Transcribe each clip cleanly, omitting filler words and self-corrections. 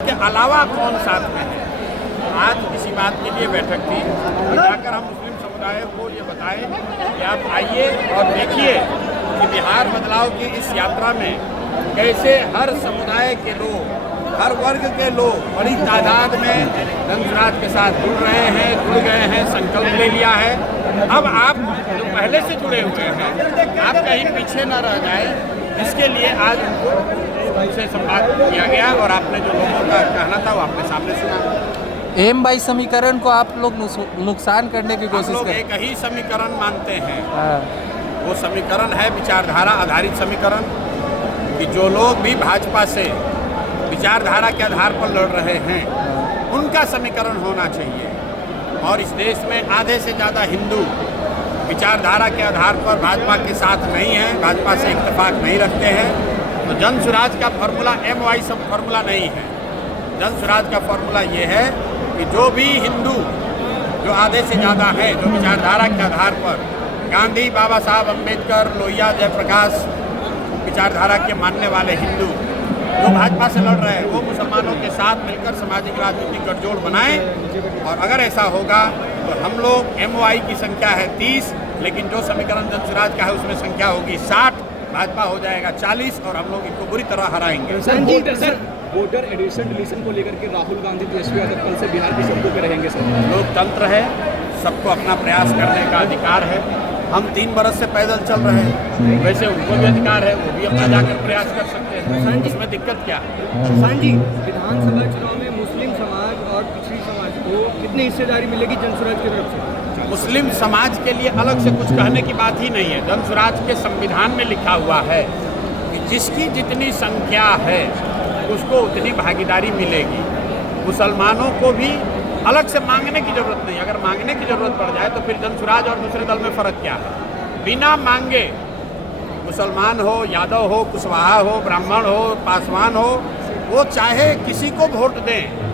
के अलावा कौन साथ में है। आज इसी बात के लिए बैठक थी, जाकर हम मुस्लिम समुदाय को ये बताएं कि आप आइए और देखिए कि बिहार बदलाव की इस यात्रा में कैसे हर समुदाय के लोग, हर वर्ग के लोग बड़ी तादाद में जनसुराज के साथ जुड़ रहे हैं, जुड़ गए हैं, संकल्प ले लिया है। अब आप जो पहले से जुड़े हुए हैं, आप कहीं पीछे न रह जाए, इसके लिए आज उनसे संवाद किया गया और आपने जो लोगों का कहना था वो आपने सामने सुना। एम बाई समीकरण को आप लोग नुकसान करने की कोशिश हम लोग कर एक ही समीकरण मानते हैं, वो समीकरण है विचारधारा आधारित समीकरण, कि जो लोग भी भाजपा से विचारधारा के आधार पर लड़ रहे हैं उनका समीकरण होना चाहिए। और इस देश में आधे से ज़्यादा हिंदू विचारधारा के आधार पर भाजपा के साथ नहीं हैं, भाजपा से इत्तेफाक नहीं रखते हैं। तो जनसुराज का फार्मूला MY सब फार्मूला नहीं है। जनसुराज का फार्मूला ये है कि जो भी हिंदू, जो आधे से ज़्यादा है, जो विचारधारा के आधार पर गांधी, बाबा साहब अम्बेडकर, लोहिया, जयप्रकाश विचारधारा के मानने वाले हिंदू जो भाजपा से लड़ रहे हैं, वो मुसलमानों के साथ मिलकर सामाजिक राजनीतिक गठजोड़ बनाएं। और अगर ऐसा होगा तो हम लोग MY की संख्या है 30, लेकिन जो समीकरण जनसुराज का है उसमें संख्या होगी 60, भाजपा हो जाएगा 40 और हम लोग इनको बुरी तरह हराएंगे। सर, वोटर एडिशन डिलीशन को लेकर के राहुल गांधी, तेजस्वी यादव कल से बिहार की सड़कों पर रहेंगे। सर, लोकतंत्र है, सबको अपना प्रयास करने का अधिकार है। हम 3 बरस से पैदल चल रहे हैं, वैसे उनको भी अधिकार है, वो भी अपना जाकर प्रयास कर सकते हैं। इसमें दिक्कत क्या है? किसान जी, विधानसभा चुनाव में मुस्लिम समाज और पिछड़ी समाज को कितनी हिस्सेदारी मिलेगी जनसुराज की तरफ से? मुस्लिम समाज के लिए अलग से कुछ कहने की बात ही नहीं है। जनसुराज के संविधान में लिखा हुआ है कि जिसकी जितनी संख्या है उसको उतनी भागीदारी मिलेगी। मुसलमानों को भी अलग से मांगने की जरूरत नहीं। अगर मांगने की जरूरत पड़ जाए तो फिर जनसुराज और दूसरे दल में फ़र्क क्या है? बिना मांगे मुसलमान हो, यादव हो, कुशवाहा हो, ब्राह्मण हो, पासवान हो, वो चाहे किसी को वोट दें,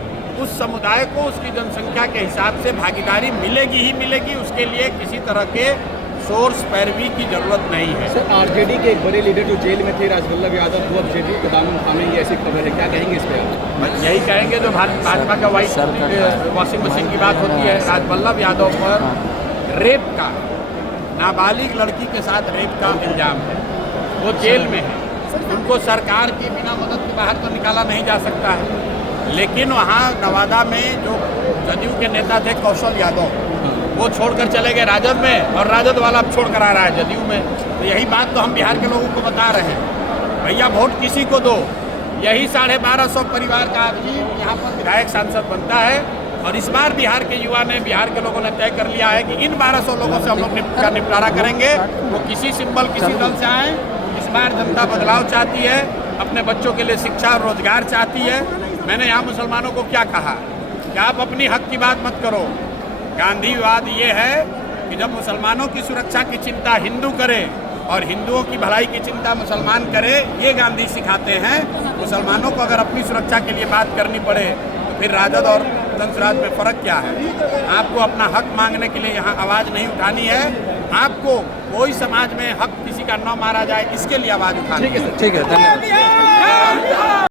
उस समुदाय को उसकी जनसंख्या के हिसाब से भागीदारी मिलेगी ही मिलेगी। उसके लिए किसी तरह के सोर्स पैरवी की जरूरत नहीं है। सर, RJD के एक बड़े लीडर जो जेल में थे, राजवल्लभ यादव, वो अब JDU का दामन थामेंगे, ऐसी खबर है, क्या कहेंगे इस पर? यही कहेंगे जो भाजपा का वॉशिंग मशीन की बात होती है। राजवल्लभ यादव पर रेप का, नाबालिग लड़की के साथ रेप का इल्जाम है, वो जेल में है। उनको सरकार की बिना मदद के बाहर तो निकाला नहीं जा सकता है। लेकिन वहाँ नवादा में जो जदयू के नेता थे कौशल यादव, वो छोड़कर चले गए राजद में, और राजद वाला अब छोड़ कर आ रहा है जदयू में। तो यही बात तो हम बिहार के लोगों को बता रहे हैं, भैया वोट किसी को दो। यही 1250 परिवार का आदमी यहाँ पर विधायक सांसद बनता है। और इस बार बिहार के युवा ने, बिहार के लोगों ने तय कर लिया है कि इन 1200 लोगों से हम लोग का निपटारा करेंगे। वो किसी सिंबल, किसी दल से आए। इस बार जनता बदलाव चाहती है, अपने बच्चों के लिए शिक्षा और रोजगार चाहती है। मैंने यहाँ मुसलमानों को क्या कहा कि आप अपनी हक की बात मत करो। गांधीवाद ये है कि जब मुसलमानों की सुरक्षा की चिंता हिंदू करे और हिंदुओं की भलाई की चिंता मुसलमान करे, ये गांधी सिखाते हैं। मुसलमानों को अगर अपनी सुरक्षा के लिए बात करनी पड़े तो फिर राजद और जनसुराज में फ़र्क क्या है? आपको अपना हक मांगने के लिए यहाँ आवाज़ नहीं उठानी है। आपको कोई समाज में हक किसी का न मारा जाए, इसके लिए आवाज़ उठानी है। ठीक है, धन्यवाद।